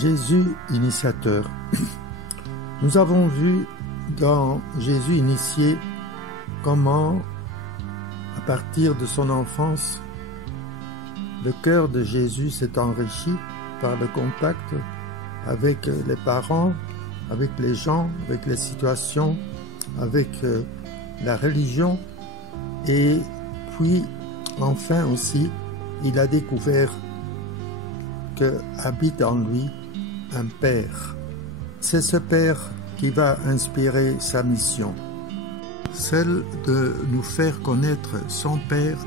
Jésus initiateur. Nous avons vu dans Jésus initié comment, à partir de son enfance, le cœur de Jésus s'est enrichi par le contact avec les parents, avec les gens, avec les situations, avec la religion. Et puis, enfin aussi, il a découvert que habite en lui un Père. C'est ce Père qui va inspirer sa mission, celle de nous faire connaître son Père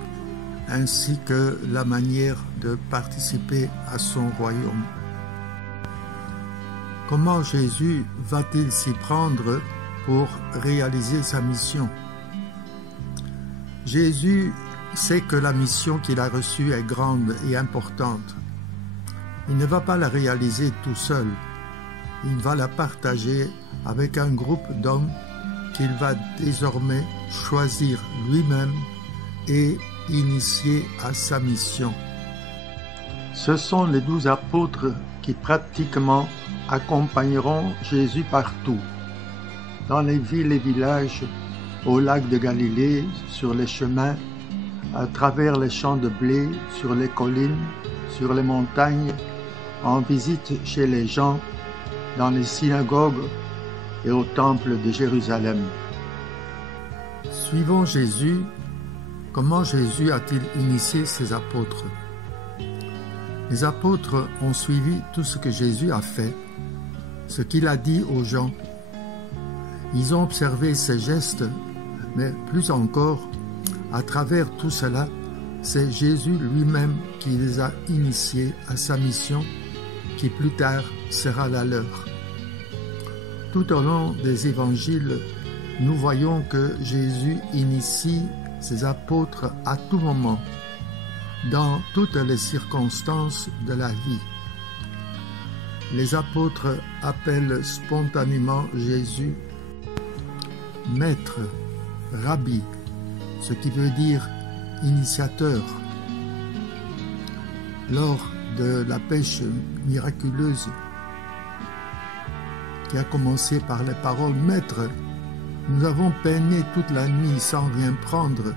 ainsi que la manière de participer à son royaume. Comment Jésus va-t-il s'y prendre pour réaliser sa mission? Jésus sait que la mission qu'il a reçue est grande et importante. Il ne va pas la réaliser tout seul. Il va la partager avec un groupe d'hommes qu'il va désormais choisir lui-même et initier à sa mission. Ce sont les 12 apôtres qui pratiquement accompagneront Jésus partout, dans les villes et villages, au lac de Galilée, sur les chemins, à travers les champs de blé, sur les collines, sur les montagnes, en visite chez les gens, dans les synagogues et au temple de Jérusalem. Suivons Jésus. Comment Jésus a-t-il initié ses apôtres? Les apôtres ont suivi tout ce que Jésus a fait, ce qu'il a dit aux gens. Ils ont observé ses gestes, mais plus encore, à travers tout cela, c'est Jésus lui-même qui les a initiés à sa mission, qui plus tard sera la leur. Tout au long des évangiles, nous voyons que Jésus initie ses apôtres à tout moment, dans toutes les circonstances de la vie. Les apôtres appellent spontanément Jésus Maître, Rabbi, ce qui veut dire initiateur. Lors de la pêche miraculeuse qui a commencé par les paroles « Maître, nous avons peiné toute la nuit sans rien prendre,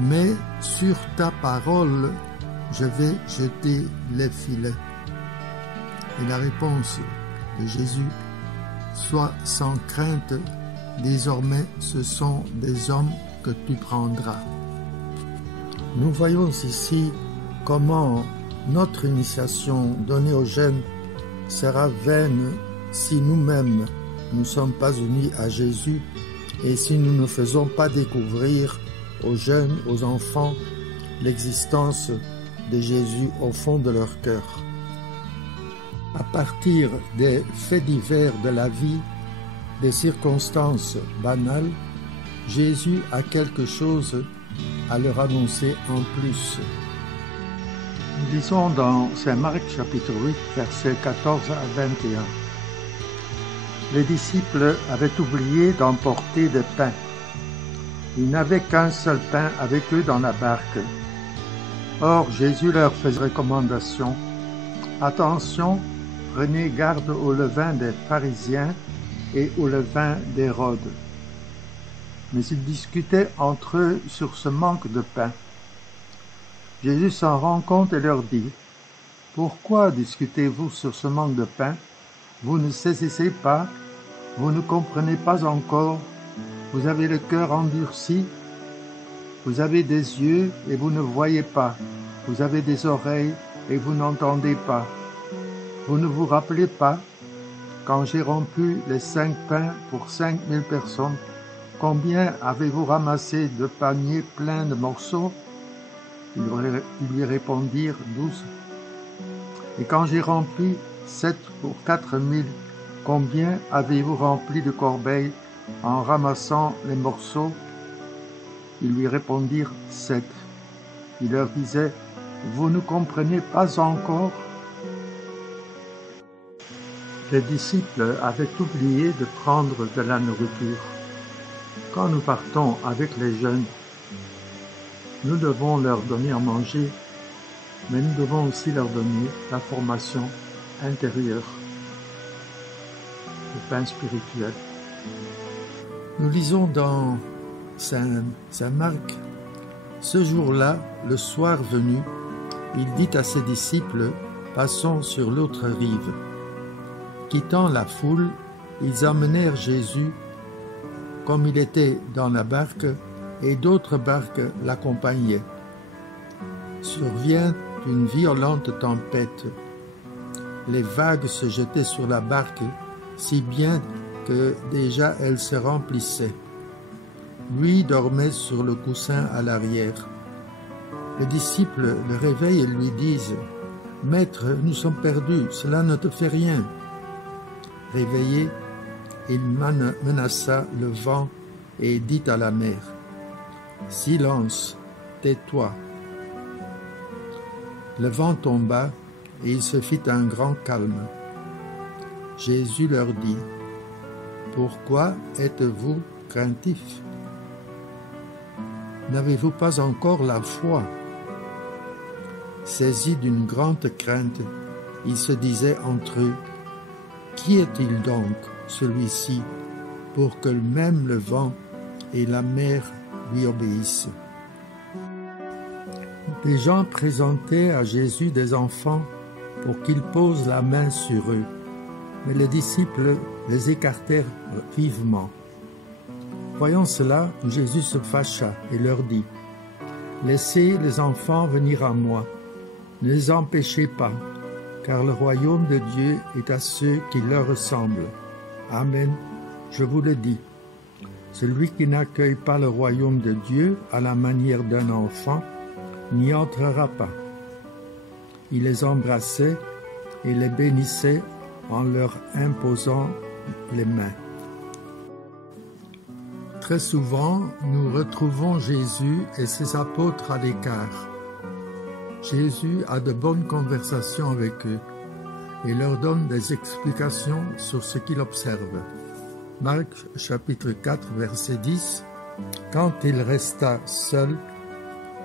mais sur ta parole, je vais jeter les filets. » Et la réponse de Jésus « Sois sans crainte, désormais ce sont des hommes que tu prendras. » Nous voyons ici comment notre initiation donnée aux jeunes sera vaine si nous-mêmes ne sommes pas unis à Jésus et si nous ne faisons pas découvrir aux jeunes, aux enfants, l'existence de Jésus au fond de leur cœur. À partir des faits divers de la vie, des circonstances banales, Jésus a quelque chose à leur annoncer en plus. Nous lisons dans Saint Marc chapitre 8, versets 14 à 21. Les disciples avaient oublié d'emporter des pains. Ils n'avaient qu'un seul pain avec eux dans la barque. Or, Jésus leur faisait recommandation. Attention, prenez garde au levain des pharisiens et au levain d'Hérode. Mais ils discutaient entre eux sur ce manque de pain. Jésus s'en rend compte et leur dit : « Pourquoi discutez-vous sur ce manque de pain ? Vous ne saisissez pas, vous ne comprenez pas encore, vous avez le cœur endurci, vous avez des yeux et vous ne voyez pas, vous avez des oreilles et vous n'entendez pas. Vous ne vous rappelez pas, quand j'ai rompu les 5 pains pour 5000 personnes, combien avez-vous ramassé de paniers pleins de morceaux ? Ils lui répondirent 12. Et quand j'ai rempli 7 pour 4000, combien avez-vous rempli de corbeilles en ramassant les morceaux ? Ils lui répondirent 7. Il leur disait : Vous ne comprenez pas encore ? Les disciples avaient oublié de prendre de la nourriture. Quand nous partons avec les jeunes, nous devons leur donner à manger, mais nous devons aussi leur donner la formation intérieur, le pain spirituel. Nous lisons dans Saint Marc, « Ce jour-là, le soir venu, il dit à ses disciples, « Passons sur l'autre rive. » Quittant la foule, ils emmenèrent Jésus comme il était dans la barque, et d'autres barques l'accompagnaient. Survient une violente tempête. Les vagues se jetaient sur la barque, si bien que déjà elle se remplissait. Lui dormait sur le coussin à l'arrière. Les disciples le réveillent et lui disent « Maître, nous sommes perdus, cela ne te fait rien. » Réveillé, il menaça le vent et dit à la mer « Silence, tais-toi !» Le vent tomba et il se fit un grand calme. Jésus leur dit « Pourquoi êtes-vous craintifs? N'avez-vous pas encore la foi ?» Saisis d'une grande crainte, ils se disaient entre eux « Qui est-il donc, celui-ci, pour que même le vent et la mer lui obéissent ?» Des gens présentaient à Jésus des enfants pour qu'il pose la main sur eux, mais les disciples les écartèrent vivement. Voyant cela, Jésus se fâcha et leur dit « Laissez les enfants venir à moi, ne les empêchez pas, car le royaume de Dieu est à ceux qui leur ressemblent. Amen, je vous le dis. Celui qui n'accueille pas le royaume de Dieu à la manière d'un enfant n'y entrera pas. » Il les embrassait et les bénissait en leur imposant les mains. Très souvent, nous retrouvons Jésus et ses apôtres à l'écart. Jésus a de bonnes conversations avec eux et leur donne des explications sur ce qu'il observe. Marc chapitre 4 verset 10 « Quand il resta seul,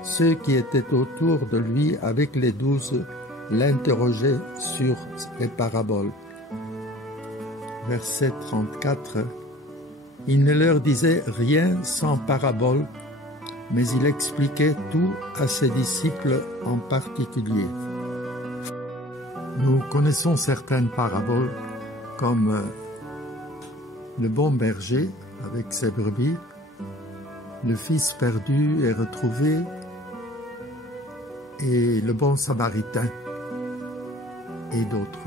ceux qui étaient autour de lui avec les 12 l'interrogeaient sur les paraboles. » Verset 34 « Il ne leur disait rien sans parabole, mais il expliquait tout à ses disciples en particulier. » Nous connaissons certaines paraboles comme le bon berger avec ses brebis, le fils perdu et retrouvé et le bon samaritain et d'autres.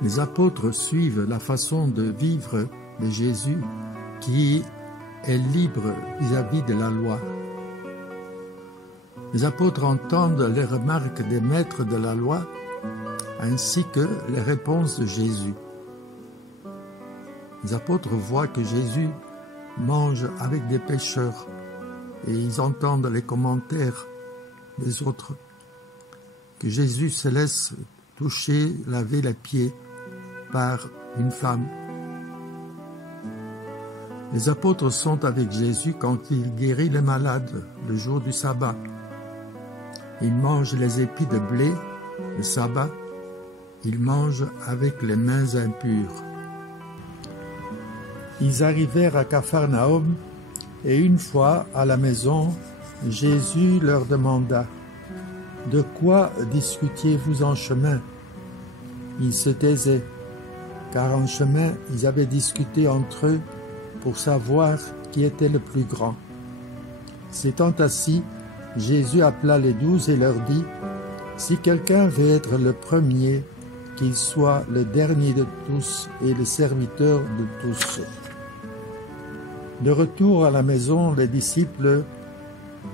Les apôtres suivent la façon de vivre de Jésus qui est libre vis-à-vis de la loi. Les apôtres entendent les remarques des maîtres de la loi ainsi que les réponses de Jésus. Les apôtres voient que Jésus mange avec des pécheurs et ils entendent les commentaires des autres, que Jésus se laisse toucher, laver les pieds par une femme. Les apôtres sont avec Jésus quand il guérit les malades le jour du sabbat. Ils mangent les épis de blé le sabbat. Ils mangent avec les mains impures. Ils arrivèrent à Capharnaüm et une fois à la maison, Jésus leur demanda « De quoi discutiez-vous en chemin ?» Ils se taisaient, car en chemin, ils avaient discuté entre eux pour savoir qui était le plus grand. S'étant assis, Jésus appela les 12 et leur dit « Si quelqu'un veut être le premier, qu'il soit le dernier de tous et le serviteur de tous. » De retour à la maison, les disciples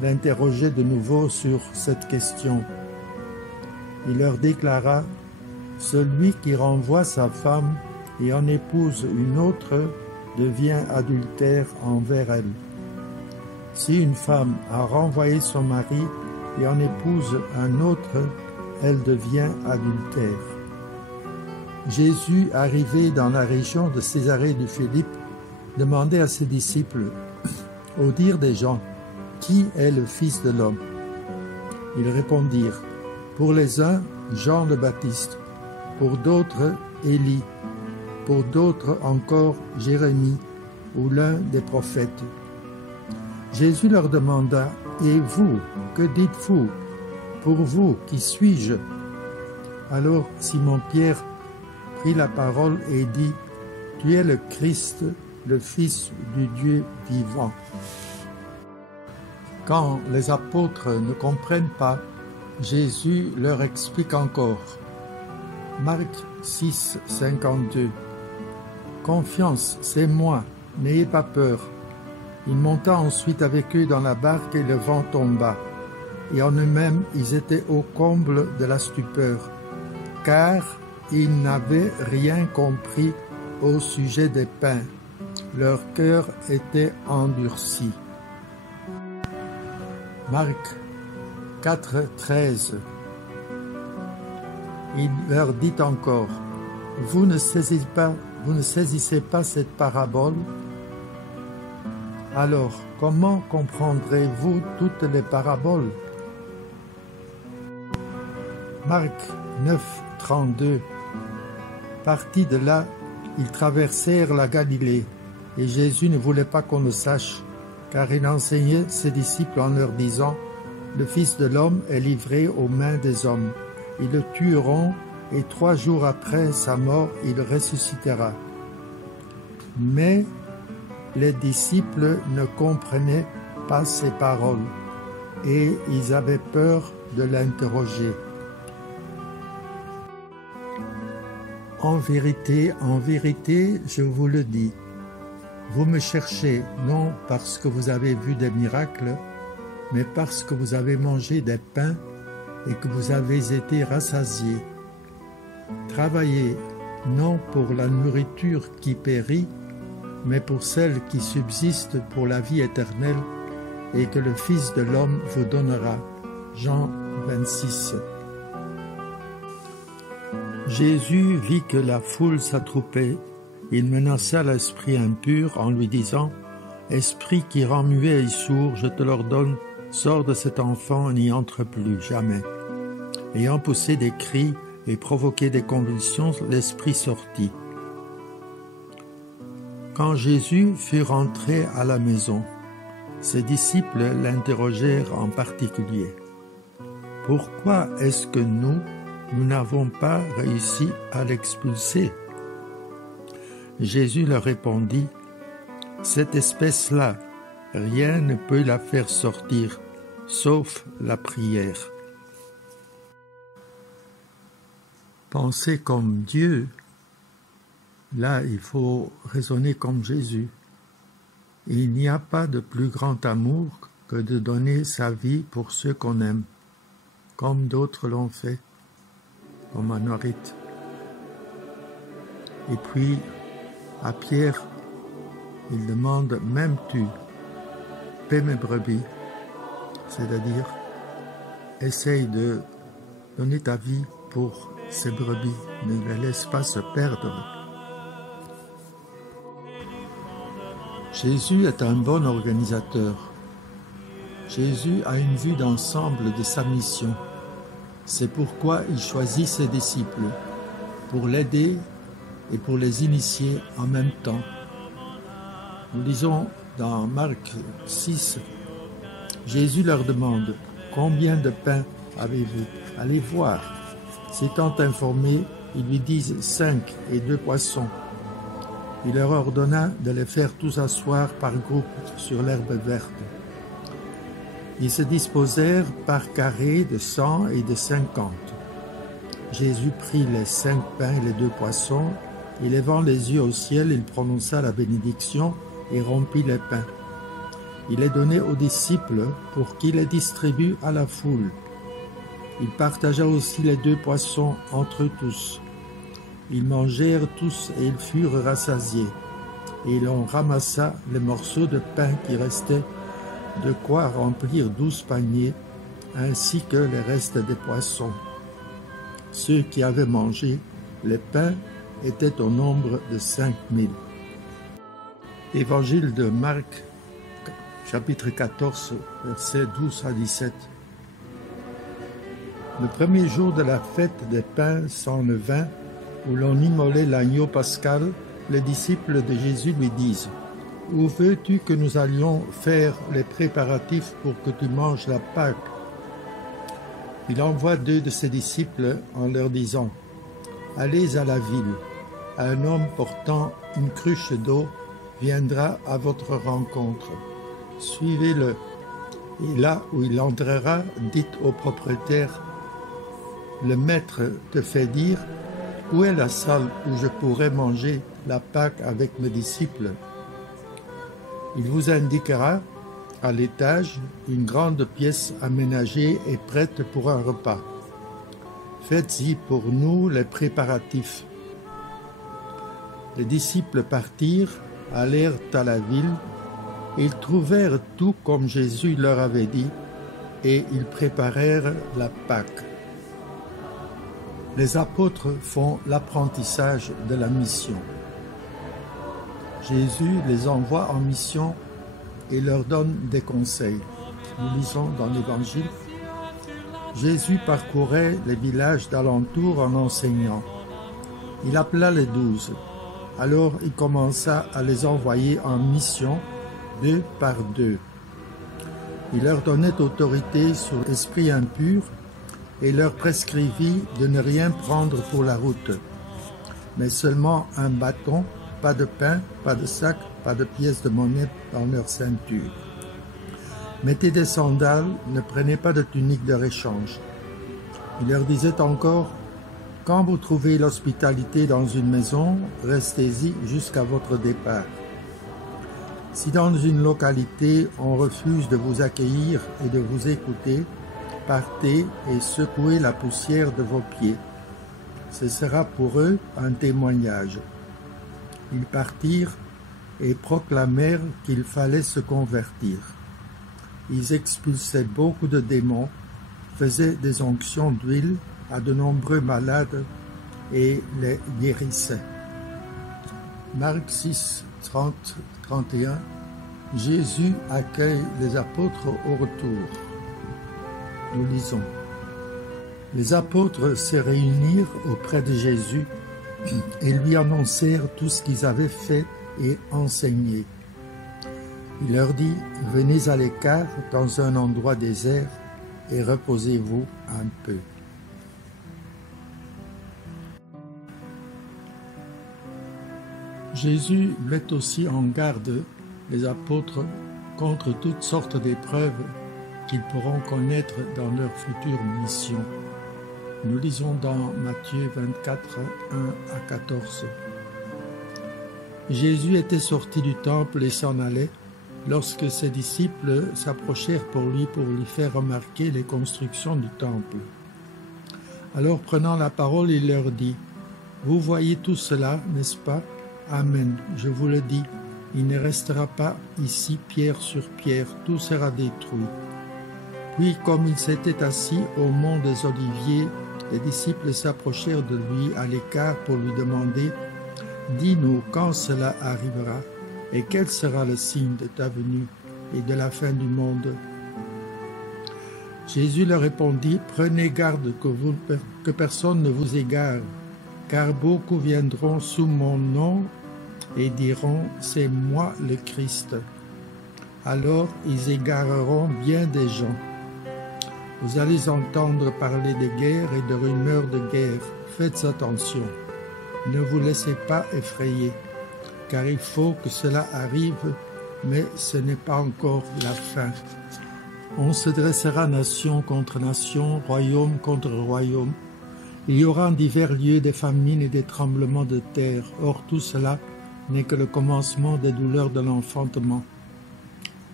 l'interrogeaient de nouveau sur cette question. Il leur déclara « Celui qui renvoie sa femme et en épouse une autre devient adultère envers elle. Si une femme a renvoyé son mari et en épouse un autre, elle devient adultère. » Jésus, arrivé dans la région de Césarée de Philippe, demandait à ses disciples, au dire des gens, « Qui est le Fils de l'homme ?» Ils répondirent, « Pour les uns, Jean le Baptiste, pour d'autres Élie, pour d'autres encore Jérémie ou l'un des prophètes. Jésus leur demanda, « Et vous, que dites-vous? Pour vous, qui suis-je » Alors Simon-Pierre prit la parole et dit, « Tu es le Christ, le Fils du Dieu vivant. » Quand les apôtres ne comprennent pas, Jésus leur explique encore. Marc 6, 52. Confiance, c'est moi, n'ayez pas peur. Il monta ensuite avec eux dans la barque et le vent tomba. Et en eux-mêmes, ils étaient au comble de la stupeur, car ils n'avaient rien compris au sujet des pains. Leur cœur était endurci. Marc 4, 13. Il leur dit encore, « Vous ne saisissez pas cette parabole? Alors, comment comprendrez-vous toutes les paraboles ?» Marc 9, 32. Partis de là, ils traversèrent la Galilée, et Jésus ne voulait pas qu'on le sache, car il enseignait ses disciples en leur disant, « Le Fils de l'homme est livré aux mains des hommes. Ils le tueront, et 3 jours après sa mort, il ressuscitera. » Mais les disciples ne comprenaient pas ces paroles, et ils avaient peur de l'interroger. En vérité, je vous le dis, vous me cherchez non parce que vous avez vu des miracles, mais parce que vous avez mangé des pains et que vous avez été rassasiés. Travaillez non pour la nourriture qui périt, mais pour celle qui subsiste pour la vie éternelle, et que le Fils de l'homme vous donnera. Jean 26. Jésus vit que la foule s'attroupait. Il menaça l'esprit impur en lui disant, « Esprit qui rend muet et sourd, je te l'ordonne, sors de cet enfant et n'y entre plus jamais. » Ayant poussé des cris et provoqué des convulsions, l'esprit sortit. Quand Jésus fut rentré à la maison, ses disciples l'interrogèrent en particulier. « Pourquoi est-ce que nous n'avons pas réussi à l'expulser ?» Jésus leur répondit, « Cette espèce-là, rien ne peut la faire sortir, sauf la prière. » Penser comme Dieu, là il faut raisonner comme Jésus. Il n'y a pas de plus grand amour que de donner sa vie pour ceux qu'on aime, comme d'autres l'ont fait, comme Anorite. Et puis, à Pierre, il demande, « M'aimes-tu? Paie mes brebis. » C'est-à-dire, essaye de donner ta vie pour ces brebis, ne les laisse pas se perdre. Jésus est un bon organisateur. Jésus a une vue d'ensemble de sa mission. C'est pourquoi il choisit ses disciples, pour l'aider et pour les initier en même temps. Nous lisons dans Marc 6, Jésus leur demande, « Combien de pains avez-vous? Allez voir. » S'étant informés, ils lui disent 5 et 2 poissons. Il leur ordonna de les faire tous asseoir par groupe sur l'herbe verte. Ils se disposèrent par carrés de 100 et de 50. Jésus prit les 5 pains et les 2 poissons, et levant les yeux au ciel, il prononça la bénédiction et rompit les pains. Il les donnait aux disciples pour qu'ils les distribuent à la foule. Il partagea aussi les 2 poissons entre eux tous. Ils mangèrent tous et ils furent rassasiés. Et l'on ramassa les morceaux de pain qui restaient, de quoi remplir 12 paniers, ainsi que les restes des poissons. Ceux qui avaient mangé les pains étaient au nombre de 5000. Évangile de Marc, chapitre 14, versets 12 à 17. Le premier jour de la fête des pains sans levain, où l'on immolait l'agneau pascal, les disciples de Jésus lui disent « Où veux-tu que nous allions faire les préparatifs pour que tu manges la Pâque ?» Il envoie 2 de ses disciples en leur disant « Allez à la ville, un homme portant une cruche d'eau viendra à votre rencontre. Suivez-le, et là où il entrera, dites au propriétaire « Le maître te fait dire, où est la salle où je pourrais manger la Pâque avec mes disciples ?» Il vous indiquera à l'étage une grande pièce aménagée et prête pour un repas. Faites-y pour nous les préparatifs. Les disciples partirent, allèrent à la ville, ils trouvèrent tout comme Jésus leur avait dit, et ils préparèrent la Pâque. Les apôtres font l'apprentissage de la mission. Jésus les envoie en mission et leur donne des conseils. Nous lisons dans l'Évangile. Jésus parcourait les villages d'alentour en enseignant. Il appela les 12. Alors il commença à les envoyer en mission, 2 par 2. Il leur donnait autorité sur l'esprit impur et leur prescrivit de ne rien prendre pour la route, mais seulement un bâton, pas de pain, pas de sac, pas de pièces de monnaie dans leur ceinture. Mettez des sandales, ne prenez pas de tunique de réchange. Il leur disait encore, quand vous trouvez l'hospitalité dans une maison, restez-y jusqu'à votre départ. Si dans une localité on refuse de vous accueillir et de vous écouter, partez et secouez la poussière de vos pieds. Ce sera pour eux un témoignage. Ils partirent et proclamèrent qu'il fallait se convertir. Ils expulsaient beaucoup de démons, faisaient des onctions d'huile à de nombreux malades et les guérissaient. Marc 6, 30, 31. Jésus accueille les apôtres au retour. Nous lisons. Les apôtres se réunirent auprès de Jésus et lui annoncèrent tout ce qu'ils avaient fait et enseigné. Il leur dit, venez à l'écart dans un endroit désert et reposez-vous un peu. Jésus met aussi en garde les apôtres contre toutes sortes d'épreuves qu'ils pourront connaître dans leur future mission. Nous lisons dans Matthieu 24, 1 à 14. Jésus était sorti du temple et s'en allait lorsque ses disciples s'approchèrent pour lui faire remarquer les constructions du temple. Alors prenant la parole, il leur dit, « Vous voyez tout cela, n'est-ce pas ? Amen, je vous le dis, il ne restera pas ici pierre sur pierre, tout sera détruit. » Puis, comme il s'était assis au mont des Oliviers, les disciples s'approchèrent de lui à l'écart pour lui demander « Dis-nous quand cela arrivera et quel sera le signe de ta venue et de la fin du monde ?» Jésus leur répondit « Prenez garde que personne ne vous égare, car beaucoup viendront sous mon nom et diront « C'est moi le Christ ». Alors ils égareront bien des gens. Vous allez entendre parler de guerre et de rumeurs de guerre. Faites attention. Ne vous laissez pas effrayer, car il faut que cela arrive, mais ce n'est pas encore la fin. On se dressera nation contre nation, royaume contre royaume. Il y aura en divers lieux des famines et des tremblements de terre. Or tout cela n'est que le commencement des douleurs de l'enfantement.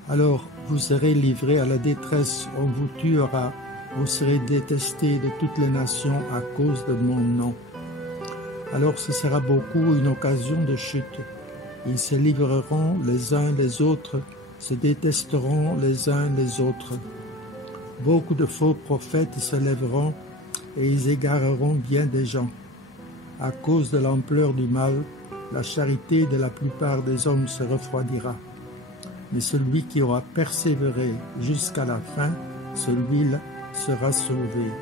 Alors vous serez livrés à la détresse, on vous tuera, vous serez détestés de toutes les nations à cause de mon nom. Alors ce sera beaucoup une occasion de chute. Ils se livreront les uns les autres, se détesteront les uns les autres. Beaucoup de faux prophètes se lèveront et ils égareront bien des gens. À cause de l'ampleur du mal, la charité de la plupart des hommes se refroidira. Mais celui qui aura persévéré jusqu'à la fin, celui-là sera sauvé.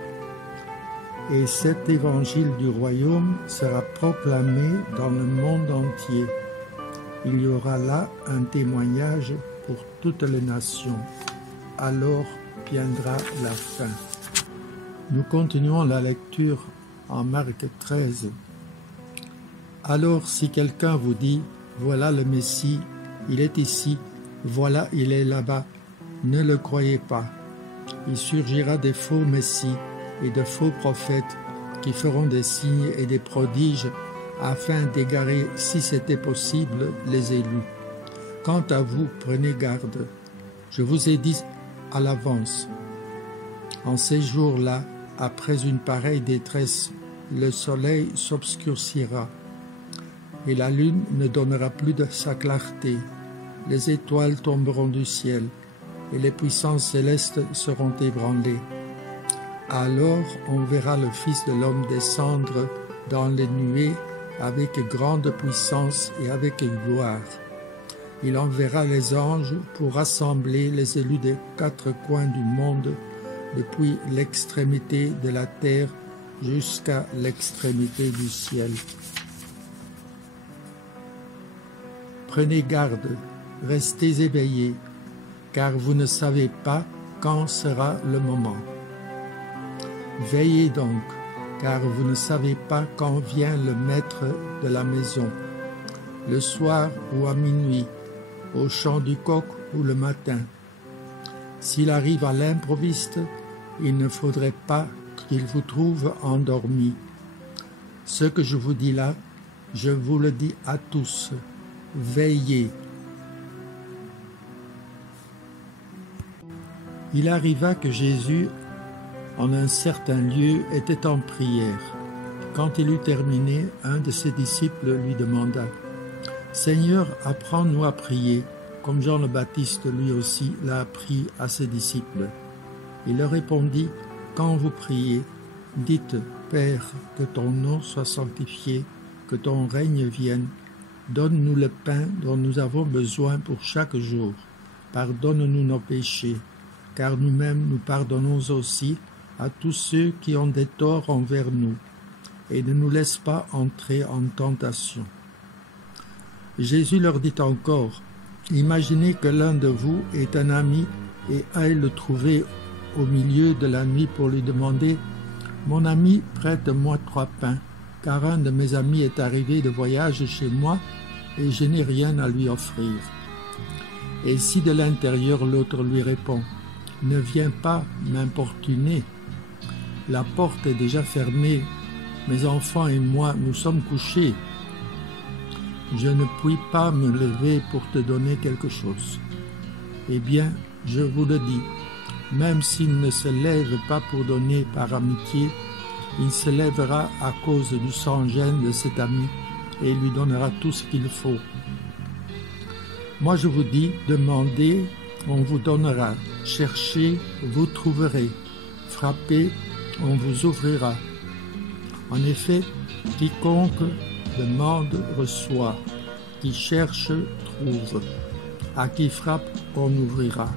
et cet évangile du royaume sera proclamé dans le monde entier. Il y aura là un témoignage pour toutes les nations. Alors viendra la fin. Nous continuons la lecture en Marc 13. Alors si quelqu'un vous dit, voilà le Messie, il est ici, voilà il est là-bas, ne le croyez pas. Il surgira des faux messies et de faux prophètes qui feront des signes et des prodiges afin d'égarer, si c'était possible, les élus. Quant à vous, prenez garde. Je vous ai dit à l'avance. En ces jours-là, après une pareille détresse, le soleil s'obscurcira et la lune ne donnera plus de sa clarté. Les étoiles tomberont du ciel et les puissances célestes seront ébranlées. Alors on verra le Fils de l'homme descendre dans les nuées avec grande puissance et avec gloire. Il enverra les anges pour rassembler les élus des 4 coins du monde, depuis l'extrémité de la terre jusqu'à l'extrémité du ciel. Prenez garde, restez éveillés, car vous ne savez pas quand sera le moment. Veillez donc, car vous ne savez pas quand vient le maître de la maison, le soir ou à minuit, au chant du coq ou le matin. S'il arrive à l'improviste, il ne faudrait pas qu'il vous trouve endormi. Ce que je vous dis là, je vous le dis à tous. Veillez. Il arriva que Jésus, en un certain lieu, était en prière. Quand il eut terminé, un de ses disciples lui demanda « Seigneur, apprends-nous à prier, comme Jean le Baptiste lui aussi l'a appris à ses disciples. » Il leur répondit « Quand vous priez, dites « Père, que ton nom soit sanctifié, que ton règne vienne. Donne-nous le pain dont nous avons besoin pour chaque jour. Pardonne-nous nos péchés, car nous-mêmes nous pardonnons aussi à tous ceux qui ont des torts envers nous, et ne nous laisse pas entrer en tentation. » Jésus leur dit encore, « Imaginez que l'un de vous est un ami et aille le trouver au milieu de la nuit pour lui demander « Mon ami, prête-moi 3 pains, car un de mes amis est arrivé de voyage chez moi et je n'ai rien à lui offrir. » Et si de l'intérieur l'autre lui répond « Ne viens pas m'importuner, la porte est déjà fermée, mes enfants et moi nous sommes couchés, je ne puis pas me lever pour te donner quelque chose. » Eh bien, je vous le dis, même s'il ne se lève pas pour donner par amitié, il se lèvera à cause du sans-gêne de cet ami et lui donnera tout ce qu'il faut. Moi je vous dis, demandez, on vous donnera, cherchez, vous trouverez, frappez, on vous ouvrira. En effet, quiconque demande reçoit, qui cherche trouve, à qui frappe on ouvrira.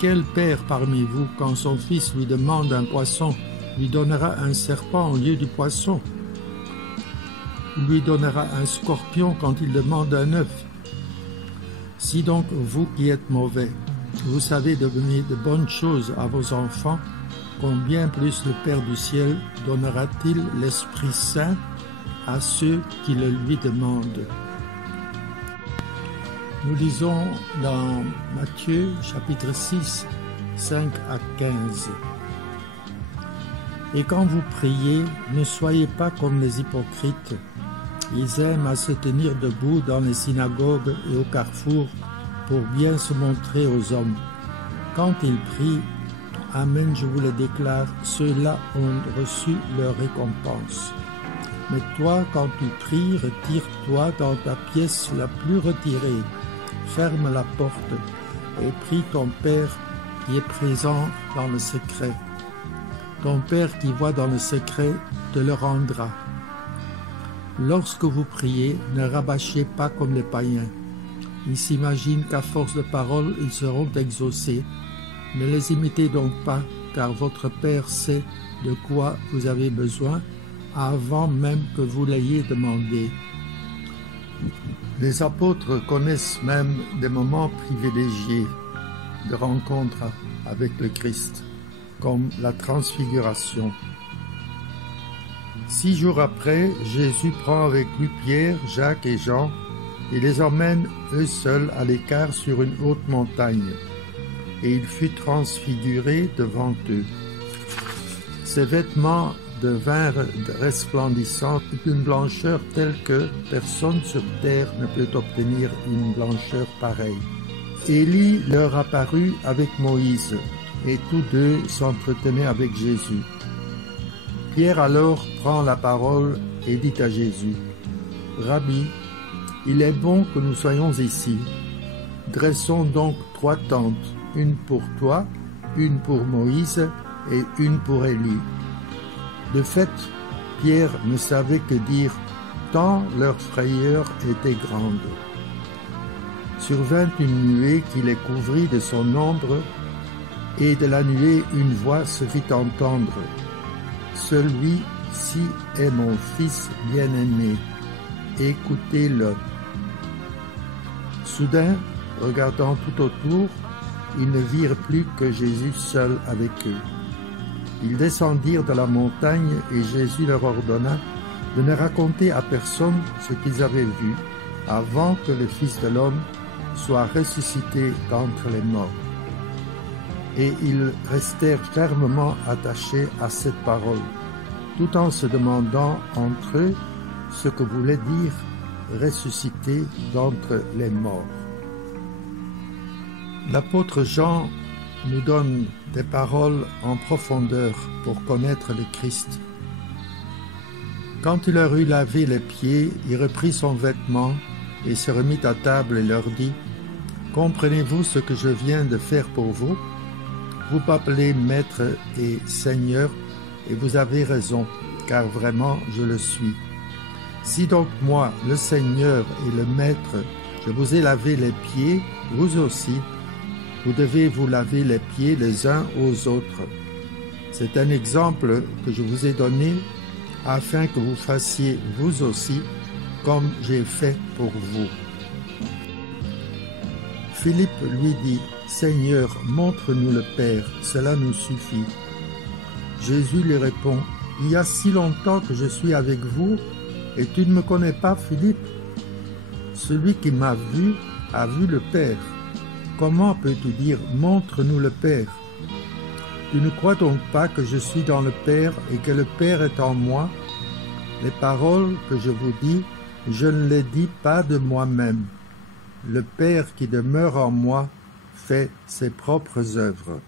Quel père parmi vous, quand son fils lui demande un poisson, lui donnera un serpent au lieu du poisson? Lui donnera un scorpion quand il demande un œuf? Si donc vous qui êtes mauvais, vous savez donner de bonnes choses à vos enfants, combien plus le Père du ciel donnera-t-il l'Esprit Saint à ceux qui le lui demandent? Nous lisons dans Matthieu chapitre 6, 5 à 15. Et quand vous priez, ne soyez pas comme les hypocrites. Ils aiment à se tenir debout dans les synagogues et au carrefour pour bien se montrer aux hommes. Quand ils prient, amen, je vous le déclare, ceux-là ont reçu leur récompense. Mais toi, quand tu pries, retire-toi dans ta pièce la plus retirée, ferme la porte et prie ton Père qui est présent dans le secret. Ton Père qui voit dans le secret te le rendra. Lorsque vous priez, ne rabâchez pas comme les païens. Ils s'imaginent qu'à force de paroles, ils seront exaucés. Ne les imitez donc pas, car votre Père sait de quoi vous avez besoin avant même que vous l'ayez demandé. Les apôtres connaissent même des moments privilégiés de rencontre avec le Christ, comme la transfiguration. 6 jours après, Jésus prend avec lui Pierre, Jacques et Jean et les emmène eux seuls à l'écart sur une haute montagne. Et il fut transfiguré devant eux. Ses vêtements devinrent resplendissants d'une blancheur telle que personne sur terre ne peut obtenir une blancheur pareille. Élie leur apparut avec Moïse, et tous deux s'entretenaient avec Jésus. Pierre alors prend la parole et dit à Jésus, « Rabbi, il est bon que nous soyons ici. Dressons donc 3 tentes, une pour toi, une pour Moïse et une pour Élie. » De fait, Pierre ne savait que dire, tant leur frayeur était grande. Survint une nuée qui les couvrit de son ombre, et de la nuée une voix se fit entendre. Celui-ci est mon fils bien-aimé, écoutez-le. Soudain, regardant tout autour, ils ne virent plus que Jésus seul avec eux. Ils descendirent de la montagne et Jésus leur ordonna de ne raconter à personne ce qu'ils avaient vu avant que le Fils de l'homme soit ressuscité d'entre les morts. Et ils restèrent fermement attachés à cette parole, tout en se demandant entre eux ce que voulait dire ressuscité d'entre les morts. L'apôtre Jean nous donne des paroles en profondeur pour connaître le Christ. Quand il leur eut lavé les pieds, il reprit son vêtement et se remit à table et leur dit, « Comprenez-vous ce que je viens de faire pour vous? Vous m'appelez Maître et Seigneur, et vous avez raison, car vraiment je le suis. Si donc moi, le Seigneur et le Maître, je vous ai lavé les pieds, vous aussi, vous devez vous laver les pieds les uns aux autres. C'est un exemple que je vous ai donné afin que vous fassiez vous aussi comme j'ai fait pour vous. » Philippe lui dit, « Seigneur, montre-nous le Père, cela nous suffit. » Jésus lui répond, « Il y a si longtemps que je suis avec vous, et tu ne me connais pas, Philippe? Celui qui m'a vu a vu le Père. Comment peux-tu dire « Montre-nous le Père » ? Tu ne crois donc pas que je suis dans le Père et que le Père est en moi? Les paroles que je vous dis, je ne les dis pas de moi-même. Le Père qui demeure en moi fait ses propres œuvres.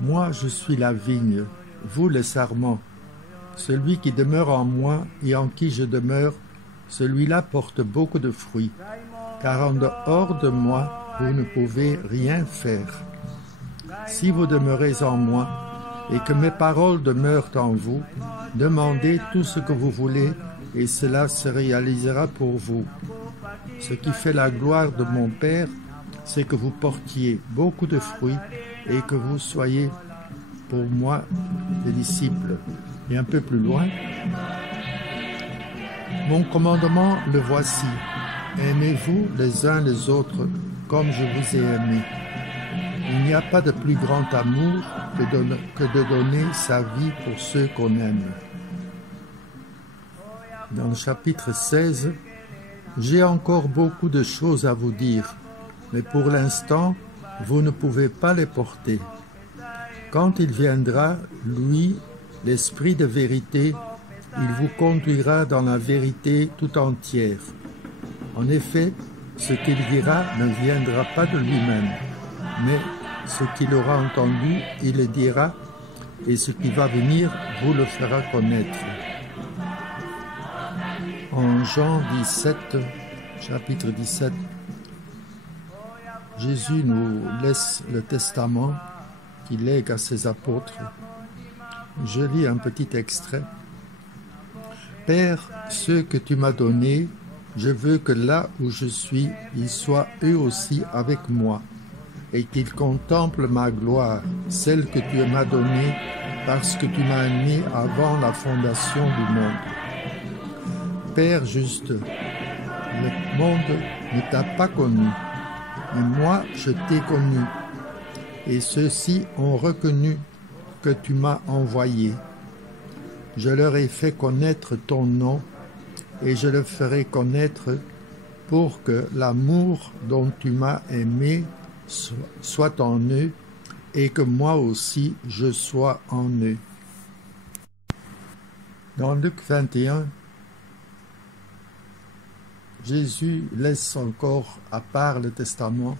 Moi, je suis la vigne, vous les sarments. Celui qui demeure en moi et en qui je demeure, celui-là porte beaucoup de fruits, car en dehors de moi, vous ne pouvez rien faire. Si vous demeurez en moi et que mes paroles demeurent en vous, demandez tout ce que vous voulez et cela se réalisera pour vous. Ce qui fait la gloire de mon Père, c'est que vous portiez beaucoup de fruits et que vous soyez pour moi des disciples. Et un peu plus loin, mon commandement le voici, aimez-vous les uns les autres comme je vous ai aimé. Il n'y a pas de plus grand amour que de donner sa vie pour ceux qu'on aime. Dans le chapitre 16, j'ai encore beaucoup de choses à vous dire, mais pour l'instant, vous ne pouvez pas les porter. Quand il viendra, lui, l'Esprit de vérité, il vous conduira dans la vérité tout entière. En effet, ce qu'il dira ne viendra pas de lui-même, mais ce qu'il aura entendu, il le dira, et ce qui va venir vous le fera connaître. En Jean 17, chapitre 17, Jésus nous laisse le testament qu'il lègue à ses apôtres. Je lis un petit extrait. « Père, ceux que tu m'as donnés, je veux que là où je suis, ils soient eux aussi avec moi, et qu'ils contemplent ma gloire, celle que tu m'as donnée parce que tu m'as aimé avant la fondation du monde. Père juste, le monde ne t'a pas connu, mais moi je t'ai connu, et ceux-ci ont reconnu que tu m'as envoyé. Je leur ai fait connaître ton nom, et je le ferai connaître pour que l'amour dont tu m'as aimé soit en eux, et que moi aussi je sois en eux. Dans Luc 21, Jésus laisse encore, à part le testament,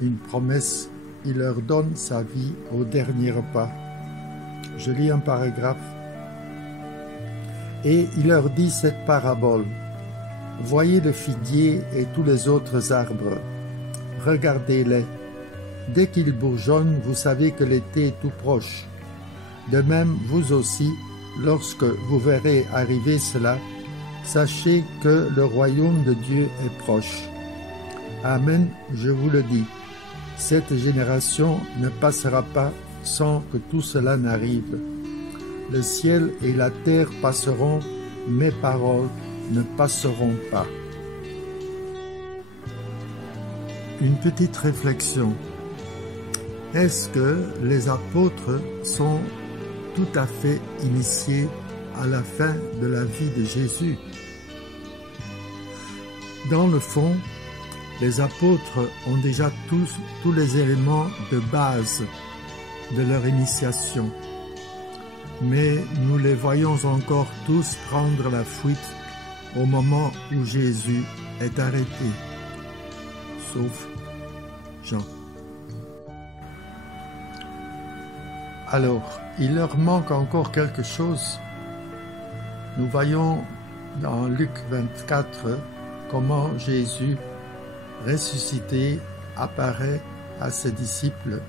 une promesse. Il leur donne sa vie au dernier repas. Je lis un paragraphe. Et il leur dit cette parabole. Voyez le figuier et tous les autres arbres. Regardez-les. Dès qu'ils bourgeonnent, vous savez que l'été est tout proche. De même, vous aussi, lorsque vous verrez arriver cela, sachez que le royaume de Dieu est proche. Amen, je vous le dis. Cette génération ne passera pas sans que tout cela n'arrive. Le ciel et la terre passeront, mes paroles ne passeront pas. Une petite réflexion. Est-ce que les apôtres sont tout à fait initiés à la fin de la vie de Jésus? Dans le fond, les apôtres ont déjà tous les éléments de base de leur initiation. Mais nous les voyons encore tous prendre la fuite au moment où Jésus est arrêté, sauf Jean. Alors, il leur manque encore quelque chose. Nous voyons dans Luc 24 comment Jésus ressuscité apparaît à ses disciples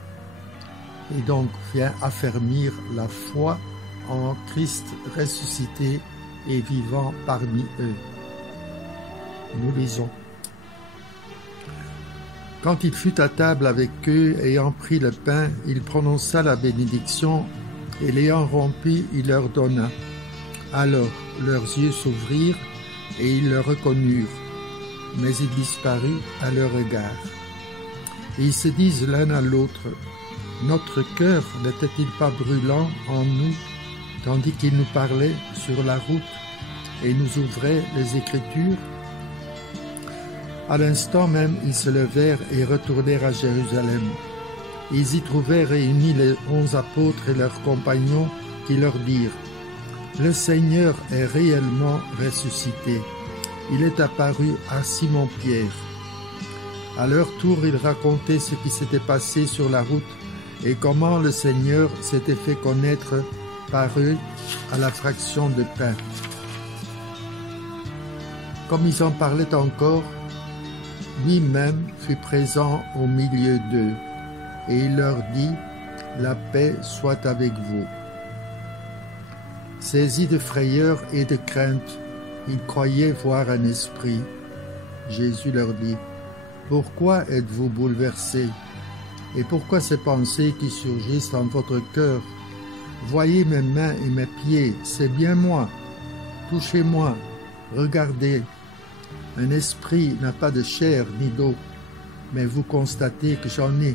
et donc vient affermir la foi en Christ ressuscité et vivant parmi eux. Nous lisons. Quand il fut à table avec eux, ayant pris le pain, il prononça la bénédiction et l'ayant rompu, il leur donna. Alors leurs yeux s'ouvrirent et ils le reconnurent, mais il disparut à leur regard. Et ils se disent l'un à l'autre, notre cœur n'était-il pas brûlant en nous, tandis qu'il nous parlait sur la route et nous ouvrait les Écritures? À l'instant même, ils se levèrent et retournèrent à Jérusalem. Ils y trouvèrent réunis les 11 apôtres et leurs compagnons qui leur dirent, le Seigneur est réellement ressuscité. Il est apparu à Simon-Pierre. À leur tour, ils racontaient ce qui s'était passé sur la route et comment le Seigneur s'était fait connaître par eux à la fraction de pain. Comme ils en parlaient encore, lui-même fut présent au milieu d'eux, et il leur dit, la paix soit avec vous. Saisis de frayeur et de crainte, ils croyaient voir un esprit. Jésus leur dit, pourquoi êtes-vous bouleversés? Et pourquoi ces pensées qui surgissent en votre cœur? Voyez mes mains et mes pieds, c'est bien moi. Touchez-moi, regardez. Un esprit n'a pas de chair ni d'eau, mais vous constatez que j'en ai.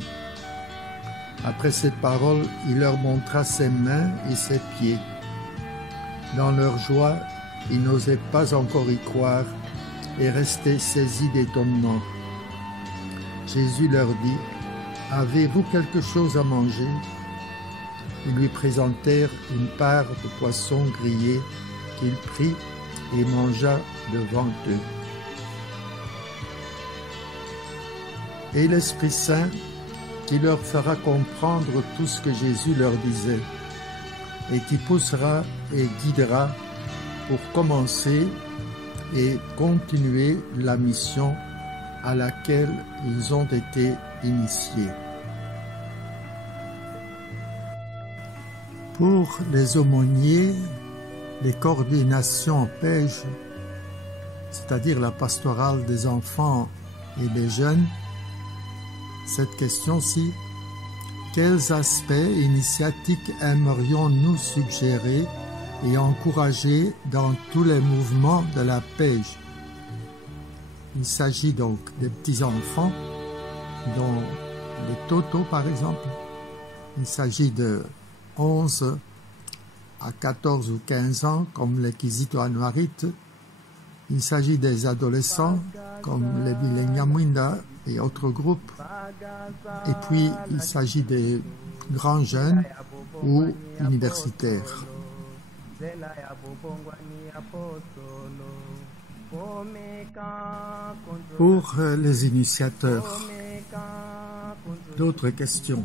Après cette parole, il leur montra ses mains et ses pieds. Dans leur joie, ils n'osaient pas encore y croire et restaient saisis d'étonnement. Jésus leur dit, « Avez-vous quelque chose à manger ?» Ils lui présentèrent une part de poisson grillé qu'il prit et mangea devant eux. Et l'Esprit Saint qui leur fera comprendre tout ce que Jésus leur disait et qui poussera et guidera pour commencer et continuer la mission à laquelle ils ont été initiés. Pour les aumôniers, les coordinations PEJ, c'est-à-dire la pastorale des enfants et des jeunes, cette question-ci. Quels aspects initiatiques aimerions-nous suggérer et encourager dans tous les mouvements de la pêche? Il s'agit donc des petits-enfants, dont les totos par exemple. Il s'agit de 11 à 14 ou 15 ans, comme les Kizito Anuarit. Il s'agit des adolescents, comme les Bilenyamwinda et autres groupes. Et puis, il s'agit des grands jeunes ou universitaires. Pour les initiateurs, d'autres questions.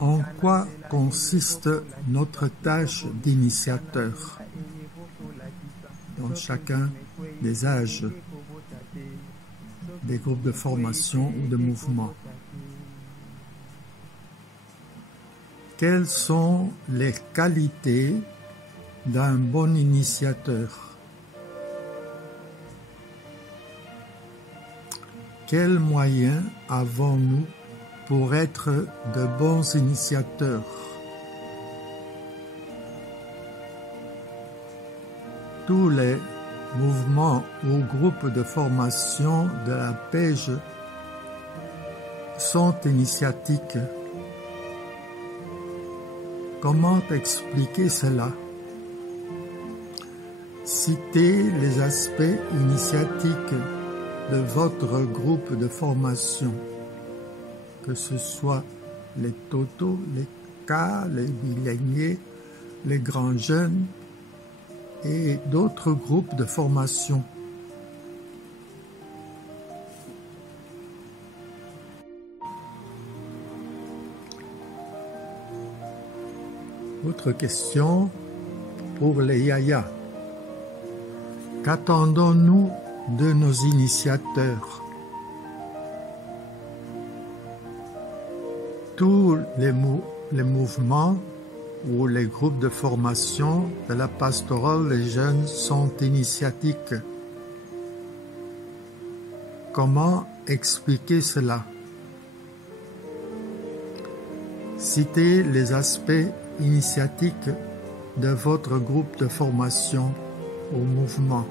En quoi consiste notre tâche d'initiateur dans chacun des âges des groupes de formation ou de mouvement? Quelles sont les qualités d'un bon initiateur? Quels moyens avons-nous pour être de bons initiateurs? Tous les mouvements ou groupes de formation de la pêche sont initiatiques. Comment expliquer cela? Citez les aspects initiatiques de votre groupe de formation, que ce soit les totos, les cas, les bilingués, les grands jeunes et d'autres groupes de formation. Autre question pour les yayas. Qu'attendons-nous de nos initiateurs? Tous les mouvements ou les groupes de formation de la pastorale des jeunes sont initiatiques. Comment expliquer cela? Citez les aspects initiatiques de votre groupe de formation au mouvement.